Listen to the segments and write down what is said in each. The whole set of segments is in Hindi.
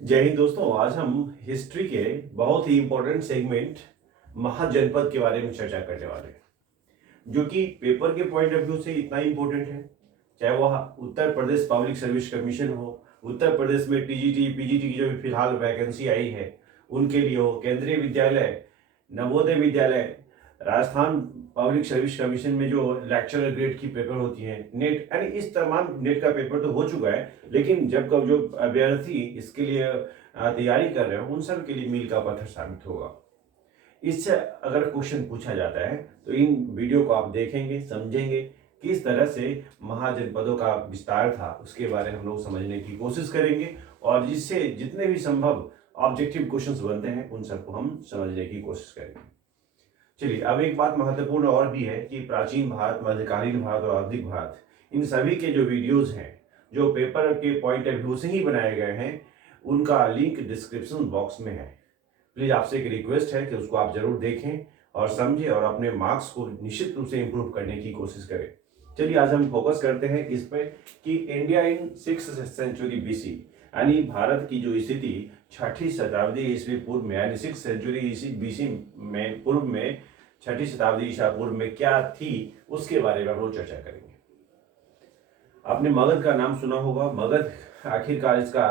जय हिंद दोस्तों। आज हम हिस्ट्री के बहुत ही इंपॉर्टेंट सेगमेंट महाजनपद के बारे में चर्चा करने वाले हैं, जो कि पेपर के पॉइंट ऑफ व्यू से इतना इंपॉर्टेंट है। चाहे वह Uttar Pradesh public service commission हो, उत्तर प्रदेश में टीजीटी पीजीटी की जो भी फिलहाल वैकेंसी आई है उनके लिए हो, केंद्रीय विद्यालय, Navodaya Vidyalaya, Rajasthan public service commission में जो लेक्चरर ग्रेड की पेपर होती है, नेट, यानी इस तमाम नेट का पेपर तो हो चुका है, लेकिन जब कब जो अभ्यर्थी इसके लिए तैयारी कर रहे हो उन सब के लिए मील का पत्थर साबित होगा। इससे अगर क्वेश्चन पूछा जाता है तो इन वीडियो को आप देखेंगे, समझेंगे किस तरह से महाजनपदों का विस्तार था, उसके बारे में हम लोग समझने की कोशिश करेंगे और जिससे जितने भी संभव ऑब्जेक्टिव क्वेश्चंस बनते हैं उन सबको हम समझने की कोशिश करेंगे। चलिए, अब एक बात महत्वपूर्ण और भी है कि प्राचीन भारत, मध्यकालीन भारत और आधुनिक भारत, इन सभी के जो वीडियोस हैं जो पेपर के पॉइंट ऑफ व्यू से ही बनाए गए हैं, उनका लिंक डिस्क्रिप्शन बॉक्स में है। प्लीज़ आपसे एक रिक्वेस्ट है कि उसको आप जरूर देखें और समझें और अपने मार्क्स को निश्चित रूप से इम्प्रूव करने की कोशिश करें। चलिए, आज हम फोकस करते हैं इस पर कि India in 6th century BC, यानी भारत की जो स्थिति 6ठी शताब्दी ईस्वी पूर्व में, यानी 6th सेंचुरी बीसी में, पूर्व में 6ठी शताब्दी ईसा पूर्व में क्या थी, उसके बारे में हम लोग चर्चा करेंगे। आपने मगध का नाम सुना होगा। मगध आखिरकार इसका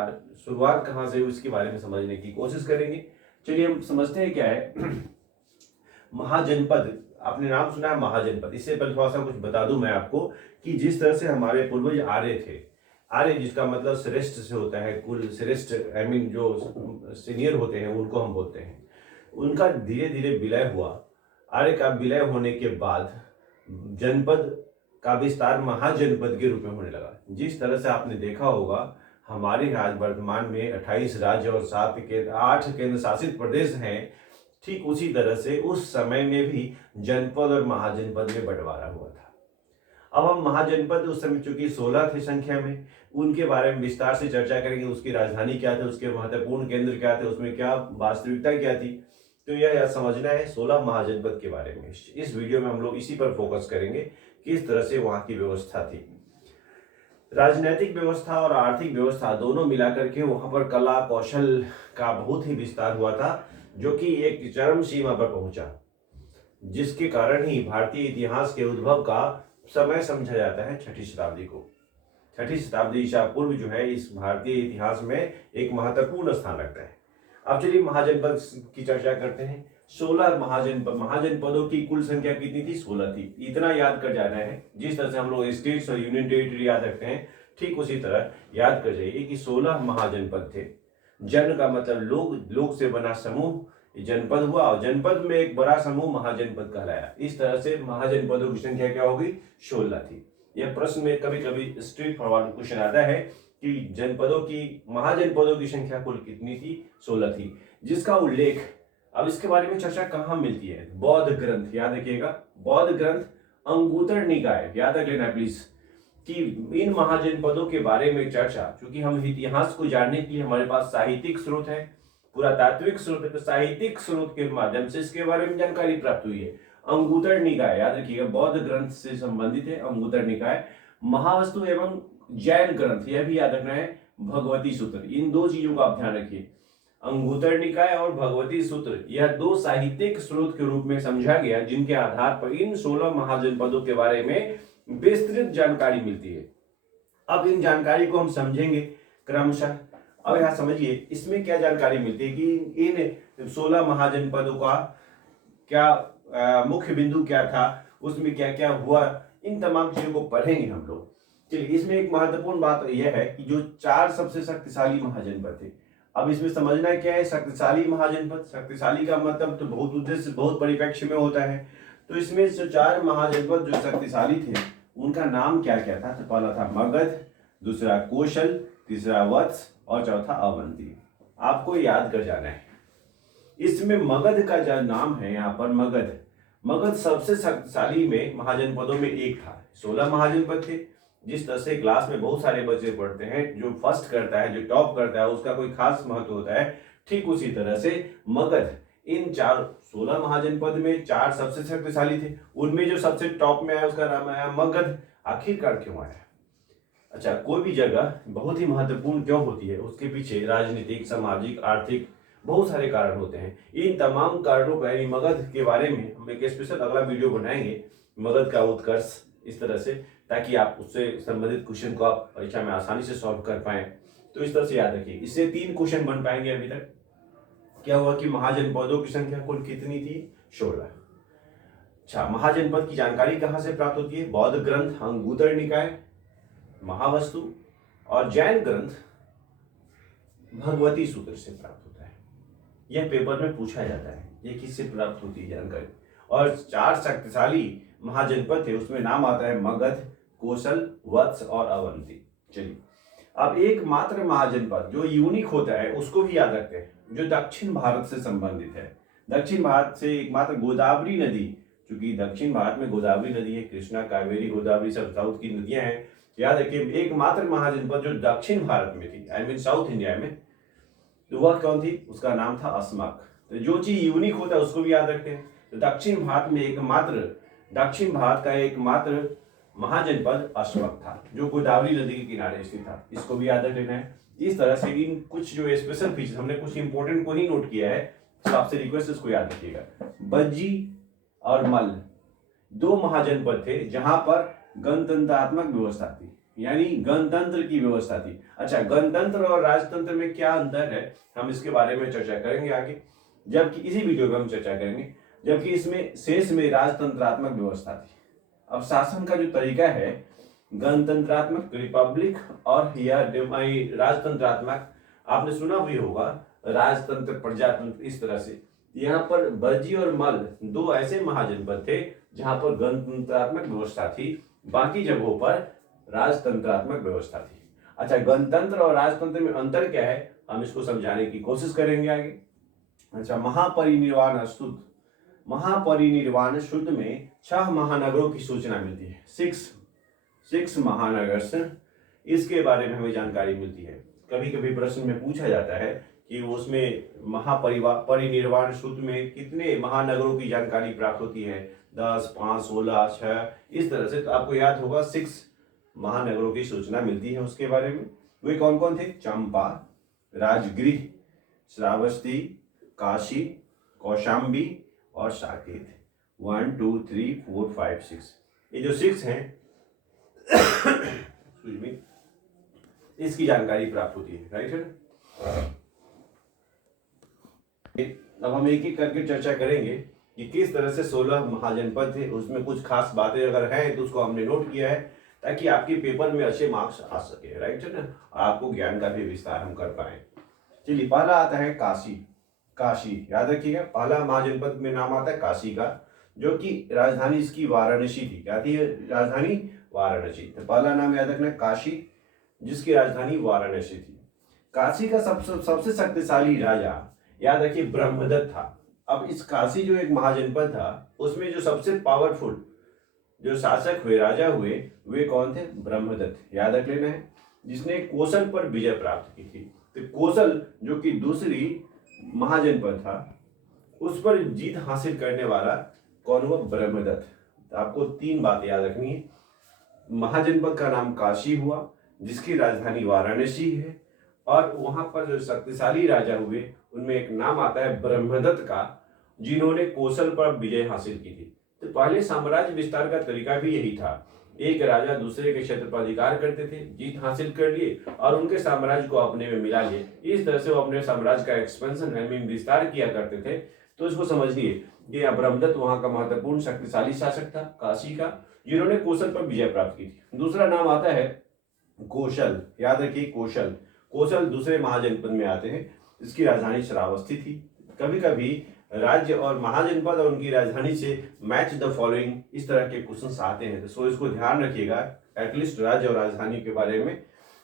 शुरुआत कहाँ से हुई उसके बारे में समझने की कोशिश करेंगे। चलिए, हम समझते हैं क्या है महाजनपद। आपने नाम सुना है महाजनपद। इससे पहले थोड़ा सा कुछ बता दूं मैं आपको कि जिस तरह से हमारे पूर्वज आर्य थे, आर्य जिसका मतलब श्रेष्ठ से होता है, कुल श्रेष्ठ, आई मीन जो सीनियर होते हैं उनको हम बोलते हैं, उनका धीरे धीरे विलय हुआ। आर्य का विलय होने के बाद जनपद का विस्तार महाजनपद के रूप में होने लगा। जिस तरह से आपने देखा होगा हमारे आज वर्तमान में 28 राज्य और 8 केंद्र शासित प्रदेश हैं, ठीक उसी तरह से उस समय में भी जनपद और महाजनपद में बंटवारा हुआ था। अब हम महाजनपद उस समय चूंकि 16 थे संख्या में, उनके बारे में विस्तार से चर्चा करेंगे। उसकी राजधानी क्या थी, उसके महत्वपूर्ण केंद्र क्या थे, उसमें क्या वास्तविकता क्या थी, तो यह समझना है 16 महाजनपद के बारे में। इस वीडियो में हम लोग इसी पर फोकस करेंगे, किस तरह से वहां की व्यवस्था थी। राजनीतिक व्यवस्था और आर्थिक व्यवस्था दोनों मिलाकर के वहां पर कला कौशल का बहुत ही विस्तार हुआ था, जो कि एक चरम सीमा पर पहुंचा, जिसके कारण ही भारतीय इतिहास के उद्भव का समय समझा जाता है 6ठी शताब्दी को। 6ठी शताब्दी ईसा पूर्व जो है इस भारतीय इतिहास में एक महत्वपूर्ण स्थान रखता है। अब चलिए महाजनपद की चर्चा करते हैं। 16 महाजनपदों की कुल संख्या कितनी थी? 16 थी। इतना याद कर जाना है। जिस तरह से हम लोग स्टेट्स और यूनियन टेरिटरी याद रखते हैं, ठीक उसी तरह याद कर जाइए कि 16 महाजनपद थे। जन का मतलब लोग, लोग से बना समूह जनपद हुआ, और जनपद में एक बड़ा समूह महाजनपद कहलाया। इस तरह से महाजनपदों की संख्या क्या होगी? 16 थी। यह प्रश्न में कभी कभी स्ट्रेट फॉरवर्ड क्वेश्चन आता है कि जनपदों की, महाजनपदों की संख्या कुल कितनी थी? 16 थी, जिसका उल्लेख, अब इसके बारे में चर्चा कहाँ मिलती है? बौद्ध ग्रंथ, याद रखिएगा, बौद्ध ग्रंथ अंगुतर निकाय, याद रख लेना प्लीज, कि इन महाजनपदों के बारे में चर्चा, क्योंकि हम इतिहास को जानने के लिए हमारे पास साहित्यिक स्रोत है, पुरातात्विक स्रोत है, तो साहित्यिक स्रोत के माध्यम से इसके बारे में जानकारी प्राप्त हुई है। अंगुतर निकाय, याद रखिएगा, बौद्ध ग्रंथ से संबंधित है अंगुतर निकाय। महावस्तु एवं जैन ग्रंथ, यह भी याद रखना है, भगवती सूत्र, इन दो चीजों का आप ध्यान रखिए। अंगुतर निकाय और भगवती सूत्र, यह दो साहित्यिक स्रोत के रूप में समझा गया, जिनके आधार पर इन 16 महाजनपदों के बारे में विस्तृत जानकारी मिलती है। अब इन जानकारी को हम समझेंगे क्रमशः। अब यहां समझिए इसमें क्या जानकारी मिलती है कि इन 16 महाजनपदों का क्या मुख्य बिंदु क्या था, उसमें क्या क्या हुआ, इन तमाम चीजों को पढ़ेंगे हम लोग। चलिए, इसमें एक महत्वपूर्ण बात यह है कि जो 4 सबसे शक्तिशाली महाजनपद थे। अब इसमें समझना क्या है शक्तिशाली महाजनपद? शक्तिशाली का मतलब तो बहुत उद्देश्य, बहुत परिप्रेक्ष्य में होता है। तो इसमें जो 4 महाजनपद जो शक्तिशाली थे उनका नाम क्या क्या था? तो पहला था मगध, दूसरा कौशल, तीसरा वत्स और चौथा अवंती। आपको याद कर जाना है। इसमें मगध का जो नाम है यहाँ पर, मगध, मगध सबसे शक्तिशाली में महाजनपदों में एक था। 16 महाजनपद थे। जिस तरह से क्लास में बहुत सारे बच्चे पढ़ते हैं, जो फर्स्ट करता है, जो टॉप करता है, उसका कोई खास महत्व होता है, ठीक उसी तरह से मगध इन 16 महाजनपद में 4 सबसे शक्तिशाली थे। उनमें जो सबसे टॉप में आया उसका नाम आया मगध। आखिरकार क्यों आया? अच्छा, कोई भी जगह बहुत ही महत्वपूर्ण क्यों होती है, उसके पीछे राजनीतिक, सामाजिक, आर्थिक बहुत सारे कारण होते हैं। इन तमाम कारणों का यानी मगध के बारे में हम एक स्पेशल अगला वीडियो बनाएंगे, मगध का उत्कर्ष, इस तरह से, ताकि आप उससे संबंधित क्वेश्चन को आप परीक्षा में आसानी से सॉल्व कर पाए। तो इस तरह से याद रखिए, इससे 3 क्वेश्चन बन पाएंगे अभी तक। क्या हुआ कि महाजनपदों की संख्या कुल कितनी थी? 16। अच्छा, महाजनपद की जानकारी कहाँ से प्राप्त होती है? बौद्ध ग्रंथ अंगुतर निकाय, महावस्तु और जैन ग्रंथ भगवती सूत्र से प्राप्त होता है। यह पेपर में पूछा जाता है, ये किससे प्राप्त होती है जानकारी। और 4 शक्तिशाली महाजनपद थे, उसमें नाम आता है मगध, कोसल, वत्स और अवंती। चलिए, अब एकमात्र महाजनपद जो यूनिक होता है उसको भी याद रखते हैं, जो दक्षिण भारत से संबंधित है। दक्षिण भारत से एकमात्र गोदावरी नदी, क्योंकि दक्षिण भारत में गोदावरी नदी है, कृष्णा, कावेरी, गोदावरी सब साउथ की नदियां हैं। याद रखिए, एकमात्र महाजनपद जो दक्षिण भारत में थी, आई मीन साउथ इंडिया में, तो वह कौन थी? उसका नाम था अस्मक। तो जो चीज यूनिक होता है उसको भी याद रखते हैं। तो दक्षिण भारत में एकमात्र, दक्षिण भारत का एकमात्र महाजनपद अस्मक था, जो गोदावरी नदी के किनारे स्थित था। इसको भी याद रख लेना है। इस तरह से इन कुछ जो स्पेशल फीचर, हमने कुछ इंपॉर्टेंट को ही नोट किया है, तो आपसे रिक्वेस्ट इसको याद रखिएगा। बज्जी और मल्ल 2 महाजनपद थे जहां पर गणतंत्रात्मक व्यवस्था थी, यानी गणतंत्र की व्यवस्था थी। अच्छा, गणतंत्र और राजतंत्र में क्या अंतर है, हम इसके बारे में चर्चा करेंगे आगे, जबकि इसी वीडियो में हम चर्चा करेंगे। जबकि इसमें शेष में राजतंत्रात्मक व्यवस्था थी। अब शासन का जो तरीका है, गणतंत्रात्मक रिपब्लिक और या राजतंत्रात्मक, आपने सुना भी होगा राजतंत्र, प्रजातंत्र, इस तरह से। यहाँ पर बज्जी और मल्ल 2 ऐसे महाजनपद थे जहां पर गणतंत्रात्मक व्यवस्था थी, बाकी जगहों पर राजतंत्रात्मक व्यवस्था थी। अच्छा, गणतंत्र और राजतंत्र में अंतर क्या है, हम इसको समझाने की कोशिश करेंगे आगे। अच्छा, महापरिनिर्वाण स्तुत, महापरिनिर्वाण स्तुत में 6 महानगरों की सूचना मिलती है। 6 महानगर से इसके बारे में हमें जानकारी मिलती है। कभी कभी प्रश्न में पूछा जाता है कि उसमें परिनिर्वाण स्तुत में कितने महानगरों की जानकारी प्राप्त होती है, 10, 5, 16, 6, इस तरह से। तो आपको याद होगा 6 महानगरों की सूचना मिलती है उसके बारे में। वे कौन कौन थे? चंपा, राजगृह, श्रावस्ती, काशी, कौशाम्बी और साकेत। 1, 2, 3, 4, 5, 6, ये जो 6 हैं इसकी जानकारी प्राप्त होती है, राइट है। अब हम एक एक करके चर्चा करेंगे कि किस तरह से 16 महाजनपद थे, उसमें कुछ खास बातें अगर हैं तो उसको हमने नोट किया है, ताकि आपके पेपर में अच्छे मार्क्स आ सके, राइट है ना, और आपको ज्ञान का भी विस्तार हम कर पाए। चलिए, पहला आता है काशी। काशी याद रखिएगा, पहला महाजनपद में नाम आता है काशी का, जो कि राजधानी इसकी वाराणसी थी। क्या थी राजधानी? वाराणसी। तो पहला नाम याद रखना, काशी, जिसकी राजधानी वाराणसी थी। काशी का सबसे शक्तिशाली राजा याद रखिए ब्रह्मदत्त था। अब इस काशी जो एक महाजनपद था, उसमें जो सबसे पावरफुल जो शासक हुए, राजा हुए, वे कौन थे? ब्रह्मदत्त, याद रख लेना है, जिसने कोसल पर विजय प्राप्त की थी। तो कोसल जो कि दूसरी महाजनपद था, उस पर जीत हासिल करने वाला कौन हुआ? ब्रह्मदत्त। तो आपको 3 बातें याद रखनी है। महाजनपद का नाम काशी हुआ, जिसकी राजधानी वाराणसी है, और वहां पर जो शक्तिशाली राजा हुए उनमें एक नाम आता है ब्रह्मदत्त का, जिन्होंने कौशल पर विजय हासिल की थी। तो पहले साम्राज्य विस्तार का तरीका भी यही था, एक राजा दूसरे के क्षेत्र पर अधिकार करते थे, जीत हासिल कर लिए और उनके साम्राज्य को अपने में मिला लिए। इस तरह से वो अपने साम्राज्य का एक्सपेंशन आई मीन विस्तार किया करते थे। तो इसको समझिए कि ब्रह्मदत्त वहां का महत्वपूर्ण शक्तिशाली शासक था काशी का, जिन्होंने कौशल पर विजय प्राप्त की थी। दूसरा नाम आता है कौशल, याद रखिए कौशल। कौशल दूसरे महाजनपद में आते हैं, इसकी राजधानी श्रावस्ती थी। कभी कभी राज्य और महाजनपद और उनकी राजधानी से मैच द फॉलोइंग, इस तरह के क्वेश्चंस आते हैं, तो सो इसको ध्यान रखिएगा एटलीस्ट राज्य और राजधानी के बारे में।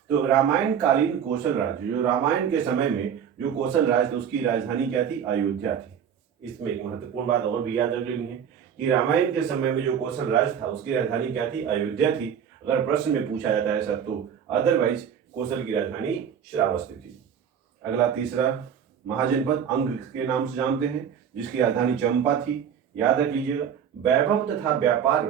तो रामायण कालीन कौशल राज्य, जो रामायण के समय में जो कौशल राज्य, उसकी राजधानी क्या थी? अयोध्या थी। इसमें एक महत्वपूर्ण बात और भी याद रख लेनी है कि रामायण के समय में जो कौशल राज्य था, उसकी राजधानी क्या थी? अयोध्या थी। अगर प्रश्न में पूछा जाता है सब तो, अदरवाइज कौशल की राजधानी श्रावस्ती थी। अगला तीसरा महाजनपद अंग के नाम से जानते हैं, जिसकी राजधानी चंपा थी। याद रख लीजिएगा, वैभव तथा व्यापार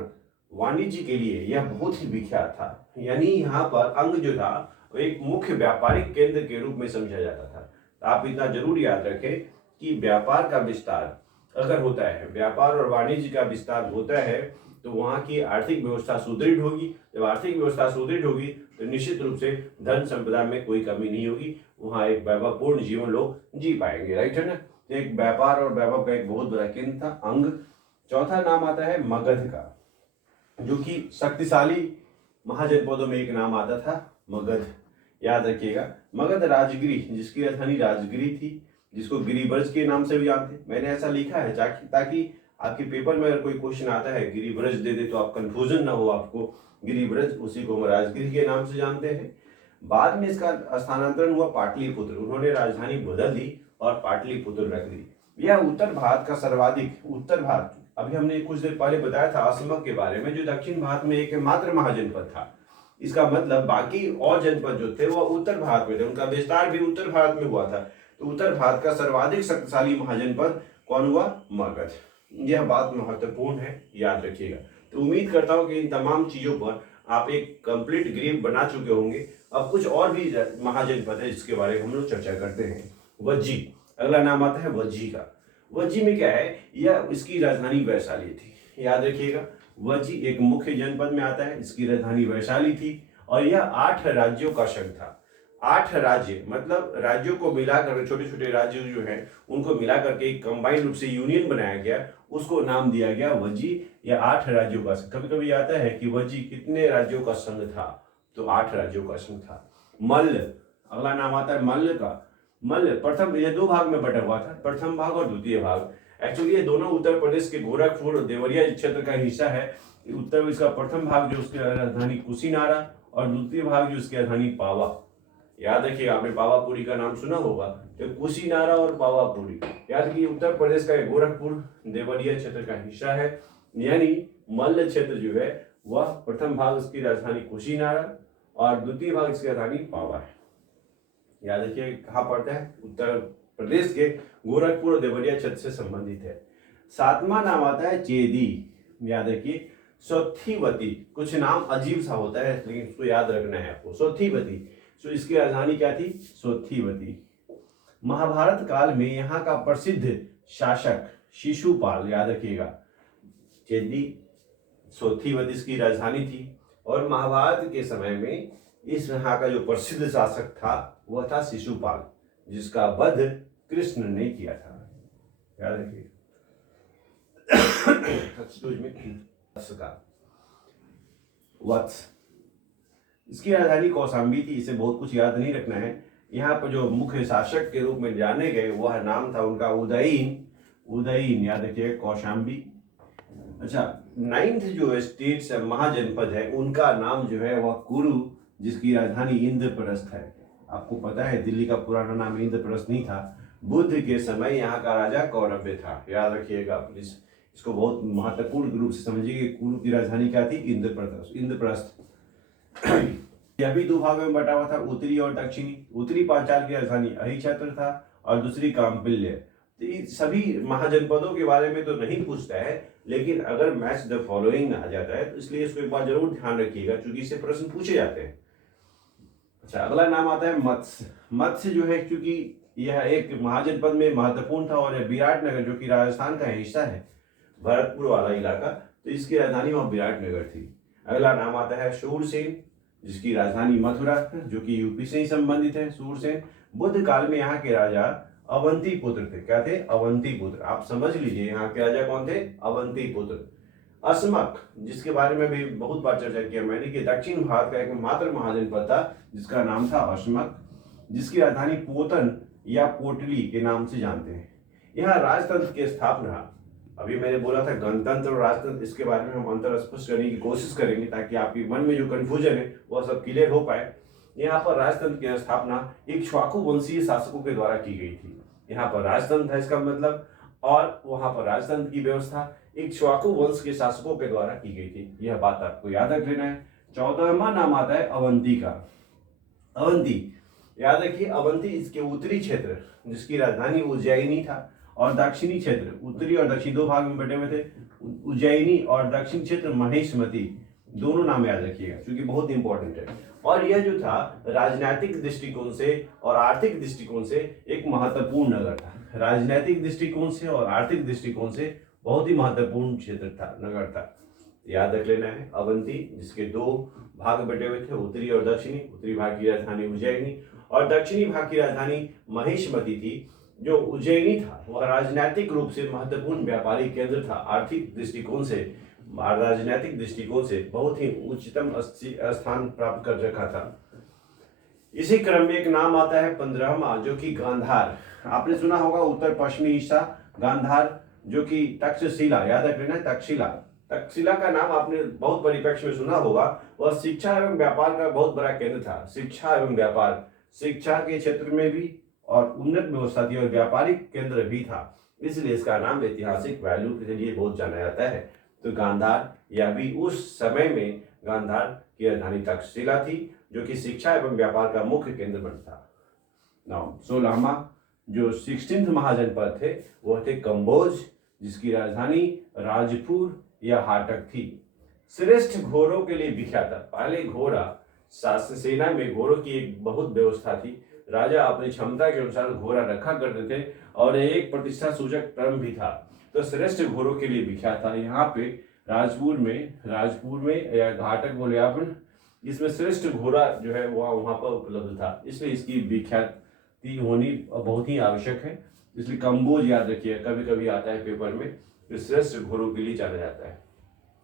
वाणिज्य के लिए यह बहुत ही विख्यात था। यानी यहाँ पर अंग जो था वो एक मुख्य व्यापारिक केंद्र के रूप में समझा जाता था। तो आप इतना जरूर याद रखें कि व्यापार का विस्तार अगर होता है, व्यापार और वाणिज्य का विस्तार होता है, तो वहाँ की आर्थिक व्यवस्था सुदृढ़ होगी। जब आर्थिक व्यवस्था सुदृढ़ होगी तो निश्चित रूप से धन संपदा में कोई कमी नहीं होगी, वहाँ एक वैभवपूर्ण जीवन लोग जी पाएंगे। राइट है ना। तो एक व्यापार और वैभव का एक बहुत बड़ा केंद्र था अंग। चौथा नाम आता है मगध का, जो कि शक्तिशाली महाजनपदों में एक नाम आता था मगध। याद रखिएगा, मगध राजगिरी, जिसकी राजधानी राजगिरी थी, जिसको गिरिब्रज के नाम से भी जानते हैं। मैंने ऐसा लिखा है ताकि आपके पेपर में अगर कोई क्वेश्चन आता है गिरिब्रज दे दे तो आप कंफ्यूजन ना हो आपको। गिरिब्रज, उसी को हम राजगिरी के नाम से जानते हैं। बाद में इसका स्थानांतरण हुआ पाटलिपुत्र, उन्होंने राजधानी बदल दी और पाटलिपुत्र रख दी। यह उत्तर भारत का सर्वाधिक, उत्तर भारत, अभी हमने कुछ देर पहले बताया था असमक के बारे में, जो दक्षिण भारत में एकमात्र महाजनपद था। इसका मतलब बाकी और जनपद जो थे वो उत्तर भारत में थे, उनका विस्तार भी उत्तर भारत में हुआ था। तो उत्तर भारत का सर्वाधिक शक्तिशाली महाजनपद कौन हुआ? मगध। यह बात महत्वपूर्ण है, याद रखिएगा। तो उम्मीद करता हूं कि इन तमाम चीजों पर आप एक कंप्लीट ग्रिप बना चुके होंगे। अब कुछ और भी महाजनपद है जिसके बारे में हम लोग चर्चा करते हैं। वज्जी, अगला नाम आता है वज्जी का। वज्जी में क्या है, यह इसकी राजधानी वैशाली थी। याद रखिएगा, वज्जी एक मुख्य जनपद में आता है, इसकी राजधानी वैशाली थी और यह 8 राज्यों का संघ था। 8 राज्य मतलब राज्यों को मिलाकर, छोटे छोटे राज्य जो हैं उनको मिलाकर के एक कंबाइंड रूप से यूनियन बनाया गया, उसको नाम दिया गया वज्जी या 8 राज्यों का संघ। कभी कभी आता है कि वज्जी कितने राज्यों का संघ था, तो 8 राज्यों का संघ था। मल्ल, अगला नाम आता है मल्ल का। मल्ल प्रथम, ये 2 भाग में बटा हुआ था, प्रथम भाग और द्वितीय भाग। एक्चुअली ये दोनों उत्तर प्रदेश के गोरखपुर और देवरिया क्षेत्र का हिस्सा है। उत्तर इसका प्रथम भाग जो उसकी राजधानी कुशीनारा और द्वितीय भाग जो उसकी राजधानी पावा। याद रखिएगा, आपने पावापुरी का नाम सुना होगा, तो कुशीनारा और पावापुरी। याद रखिए, उत्तर प्रदेश का गोरखपुर देवरिया क्षेत्र का हिस्सा है। यानी मल्ल क्षेत्र जो है वह प्रथम भाग उसकी राजधानी कुशीनारा और द्वितीय भाग इसकी राजधानी पावा है। याद रखिए कहाँ पड़ता है, उत्तर प्रदेश के गोरखपुर और देवरिया क्षेत्र से संबंधित है। 7वां नाम आता है चेदी। याद रखिए, सोथिवती, कुछ नाम अजीब सा होता है लेकिन उसको याद रखना है आपको। सोथिवती, तो इसकी राजधानी क्या थी? सोथिवती। महाभारत काल में यहाँ का प्रसिद्ध शासक शिशुपाल, याद रखिएगा, चेदी सोथिवती इसकी राजधानी थी। और महाभारत के समय में इस यहाँ का जो प्रसिद्ध शासक था वह था शिशुपाल, जिसका वध कृष्ण ने किया था। याद रखिए। वत्स, इसकी राजधानी कौशाम्बी थी। इसे बहुत कुछ याद नहीं रखना है। यहाँ पर जो मुख्य शासक के रूप में जाने गए वह नाम था उनका उदयीन। उदयीन, याद रखिए, कौशाम्बी। अच्छा, 9th जो स्टेट महाजनपद है उनका नाम जो है वह कुरु, जिसकी राजधानी इंद्रप्रस्थ है। आपको पता है दिल्ली का पुराना नाम इंद्रप्रस्थ नहीं था। बुद्ध के समय यहाँ का राजा कौरव्य था। याद रखिएगा प्लीज, इसको बहुत महत्वपूर्ण रूप से समझिए कि कुरु की राजधानी क्या थी? इंद्रप्रस्थ। यह भी 2 भागों में बटा हुआ था, उत्तरी और दक्षिणी। उत्तरी पांचाल की राजधानी अहिच्छत्र था और दूसरी काम्पिल्य। तो इन सभी महाजनपदों के बारे में तो नहीं पूछता है, लेकिन अगर मैच द फॉलोइंग आ जाता है तो इसलिए इसको एक बार जरूर ध्यान रखिएगा, क्योंकि इससे प्रश्न पूछे जाते हैं। अच्छा, अगला नाम आता है मत्स्य। मत्स्य जो है, क्योंकि यह एक महाजनपद में महत्वपूर्ण था और विराटनगर जो कि राजस्थान का हिस्सा है, भरतपुर वाला इलाका, तो इसकी राजधानी वहां विराटनगर थी। अगला नाम आता है शूरसेन, जिसकी राजधानी मथुरा, जो कि यूपी से ही संबंधित है। शूरसेन बुद्ध काल में यहाँ के राजा अवंती पुत्र थे। क्या थे? अवंती पुत्र। आप समझ लीजिए यहाँ के राजा कौन थे? अवंती पुत्र। असमक, जिसके बारे में भी बहुत बार चर्चा किया मैंने, कि दक्षिण भारत का एकमात्र महाजनपद था जिसका नाम था असमक, जिसकी राजधानी पोतन या पोटली के नाम से जानते हैं। यहाँ राजतंत्र की स्थापना, अभी मैंने बोला था गणतंत्र और राजतंत्र, इसके बारे में हम अंतर स्पष्ट करने की कोशिश करेंगे ताकि आपके मन में जो कंफ्यूजन है वह सब क्लियर हो पाए। यहाँ पर राजतंत्र की स्थापना इक्ष्वाकु वंशीय शासकों के द्वारा की गई थी। यहाँ पर राजतंत्र है इसका मतलब, और वहां पर राजतंत्र की व्यवस्था इक्ष्वाकु वंश के शासकों के द्वारा की गई थी। यह बात आपको याद रख लेना है। 14वां नाम आता है अवंती का। अवंती, याद रखिए, अवंती इसके उत्तरी क्षेत्र, जिसकी राजधानी उज्जैनी था और दक्षिणी क्षेत्र, उत्तरी और दक्षिणी दो भाग में बटे हुए थे। उज्जैनी और दक्षिण क्षेत्र महेशमती, दोनों नाम याद रखिएगा क्योंकि बहुत इंपॉर्टेंट है। और यह जो था राजनीतिक दृष्टिकोण से और आर्थिक दृष्टिकोण से एक महत्वपूर्ण नगर था। राजनीतिक दृष्टिकोण से और आर्थिक दृष्टिकोण से बहुत ही महत्वपूर्ण क्षेत्र था, नगर था। याद रख लेना है। अवंती, जिसके दो भाग बटे हुए थे, उत्तरी और दक्षिणी। उत्तरी भाग की राजधानी उज्जैनी और दक्षिणी भाग की राजधानी महेशमती थी। जो उज्जैनी था वह राजनीतिक रूप से महत्वपूर्ण व्यापारिक केंद्र था। आर्थिक दृष्टिकोण से, राजनीतिक दृष्टिकोण से बहुत ही उच्चतम स्थान प्राप्त कर रखा था। इसी क्रम में एक नाम आता है 15वां, जो कि गांधार। आपने सुना होगा उत्तर पश्चिमी हिस्सा गांधार, जो कि तक्षशिला, याद रख लेना है, तक्षशिला। तक्षशिला का नाम आपने बहुत परिप्रेक्ष्य में सुना होगा। वह शिक्षा एवं व्यापार का बहुत बड़ा केंद्र था। शिक्षा एवं व्यापार, शिक्षा के क्षेत्र में भी और उन्नत व्यवस्था थी और व्यापारिक केंद्र भी था, इसलिए इसका नाम ऐतिहासिक वैल्यू के लिए बहुत जाना जाता है। तो गांधार, या भी उस समय में गांधार की राजधानी तक्षशिला थी, जो कि शिक्षा एवं व्यापार का मुख्य केंद्र बन था। 16वां जो 16th महाजनपद थे वह थे कंबोज, जिसकी राजधानी राजपुर या हाटक थी। श्रेष्ठ घोड़ों के लिए विख्यात था। पहले घोड़ा, सेना में घोड़ों की एक बहुत व्यवस्था थी। राजा अपनी क्षमता के अनुसार घोड़ा रखा करते थे और एक प्रतिष्ठा सूचक टर्म भी था। तो श्रेष्ठ घोड़ों के लिए विख्यात था। यहाँ पे राजपुर में या घाटक बोले आप, इसमें श्रेष्ठ घोड़ा जो है वहाँ पर उपलब्ध था, इसलिए इसकी विख्याति होनी बहुत ही आवश्यक है। इसलिए कंबोज याद रखिए, कभी कभी आता है पेपर में, तो श्रेष्ठ घोड़ों के लिए जाना जाता है।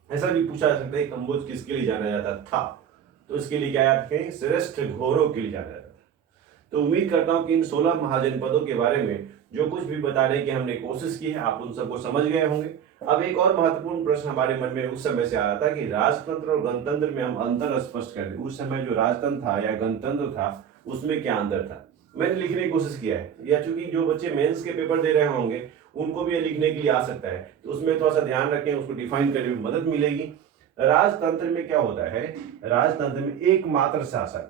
ऐसा भी पूछा जा सकता है कंबोज किसके लिए जाना जाता था, तो इसके लिए क्या याद रखें, श्रेष्ठ घोड़ों के लिए जाना जाता था। तो उम्मीद करता हूं कि इन 16 महाजनपदों के बारे में जो कुछ भी बताने की हमने कोशिश की है, आप उन सबको समझ गए होंगे। अब एक और महत्वपूर्ण प्रश्न हमारे मन में उस समय से आया था कि राजतंत्र और गणतंत्र में हम अंतर स्पष्ट कर दें। उस समय जो राजतंत्र था या गणतंत्र था उसमें क्या अंतर था, मैंने लिखने की कोशिश किया है। या चूंकि जो बच्चे मेंस के पेपर दे रहे होंगे उनको भी ये लिखने के लिए आ सकता है, तो उसमें थोड़ा सा ध्यान रखें, उसको डिफाइन करने में मदद मिलेगी। राजतंत्र में क्या होता है, राजतंत्र में एकमात्र शासक,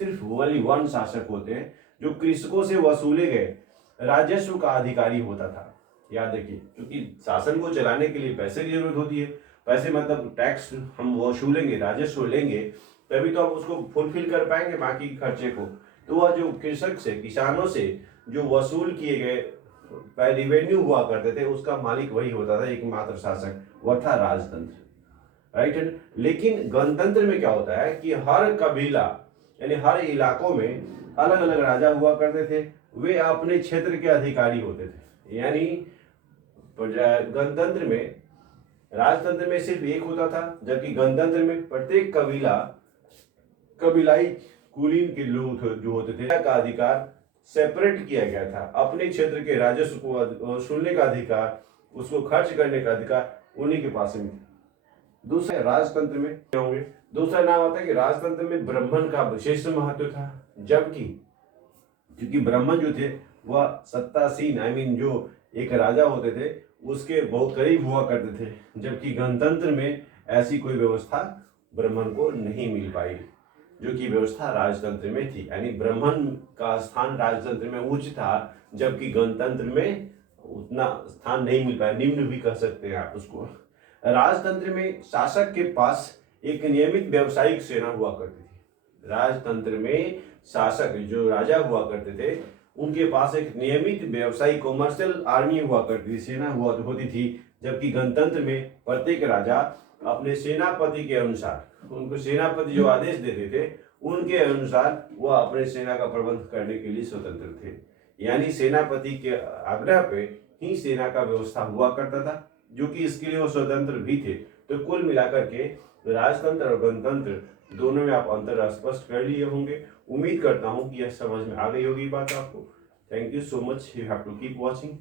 सिर्फ ओनली वन शासक होते हैं जो कृषकों से वसूले गए राजस्व का अधिकारी होता था। याद रखिए, क्योंकि शासन को चलाने के लिए पैसे की जरूरत होती है। पैसे मतलब टैक्स हम वसूलेंगे, राजस्व लेंगे, तभी तो हम उसको फुलफिल कर पाएंगे बाकी खर्चे को। तो वह जो कृषक से, किसानों से जो वसूल किए गए रिवेन्यू हुआ करते थे, उसका मालिक वही होता था, एकमात्र शासक, वह था राजतंत्र। राइट। लेकिन गणतंत्र में क्या होता है कि हर कबीला यानी हर इलाकों में अलग अलग राजा हुआ करते थे, वे अपने क्षेत्र के अधिकारी होते थे। यानी गणतंत्र में, राजतंत्र में सिर्फ एक होता था, जबकि गणतंत्र में प्रत्येक कबीलाई कुलीन के लोग जो होते थे का अधिकार सेपरेट किया गया था। अपने क्षेत्र के राजस्व को वसूलने का अधिकार, उसको खर्च करने का अधिकार उन्हीं के पास में था। दूसरे राजतंत्र में क्या होंगे, दूसरा नाम आता है कि राजतंत्र में ब्राह्मण का विशेष महत्व था, जबकि क्योंकि ब्राह्मण जो थे वह सत्तासीन जो एक राजा होते थे उसके बहुत करीब हुआ करते थे, जबकि गणतंत्र में ऐसी कोई व्यवस्था ब्राह्मण को नहीं मिल पाई, जो कि व्यवस्था राजतंत्र में थी। यानी ब्राह्मण का स्थान राजतंत्र में उच्च था, जबकि गणतंत्र में उतना स्थान नहीं मिल पाया, निम्न भी कह सकते हैं आप उसको। राजतंत्र में शासक के पास एक नियमित व्यावसायिक सेना हुआ करती थी। राजतंत्र में शासक जो राजा हुआ करते थे उनके पास एक नियमित व्यवसायिक कॉमर्शियल आर्मी हुआ करती थी, सेना हुआ होती थी, जबकि गणतंत्र में प्रत्येक राजा अपने सेनापति के अनुसार, उनको सेनापति जो आदेश देते थे उनके अनुसार वह अपने सेना का प्रबंध करने के लिए स्वतंत्र थे। यानी सेनापति के आग्रह पे ही सेना का व्यवस्था हुआ करता था, जो कि इसके लिए वो स्वतंत्र भी थे। तो कुल मिलाकर के राजतंत्र और गणतंत्र दोनों में आप अंतर स्पष्ट कर लिए होंगे। उम्मीद करता हूं कि यह समझ में आ गई होगी बात आपको। Thank you so much, you have to keep watching.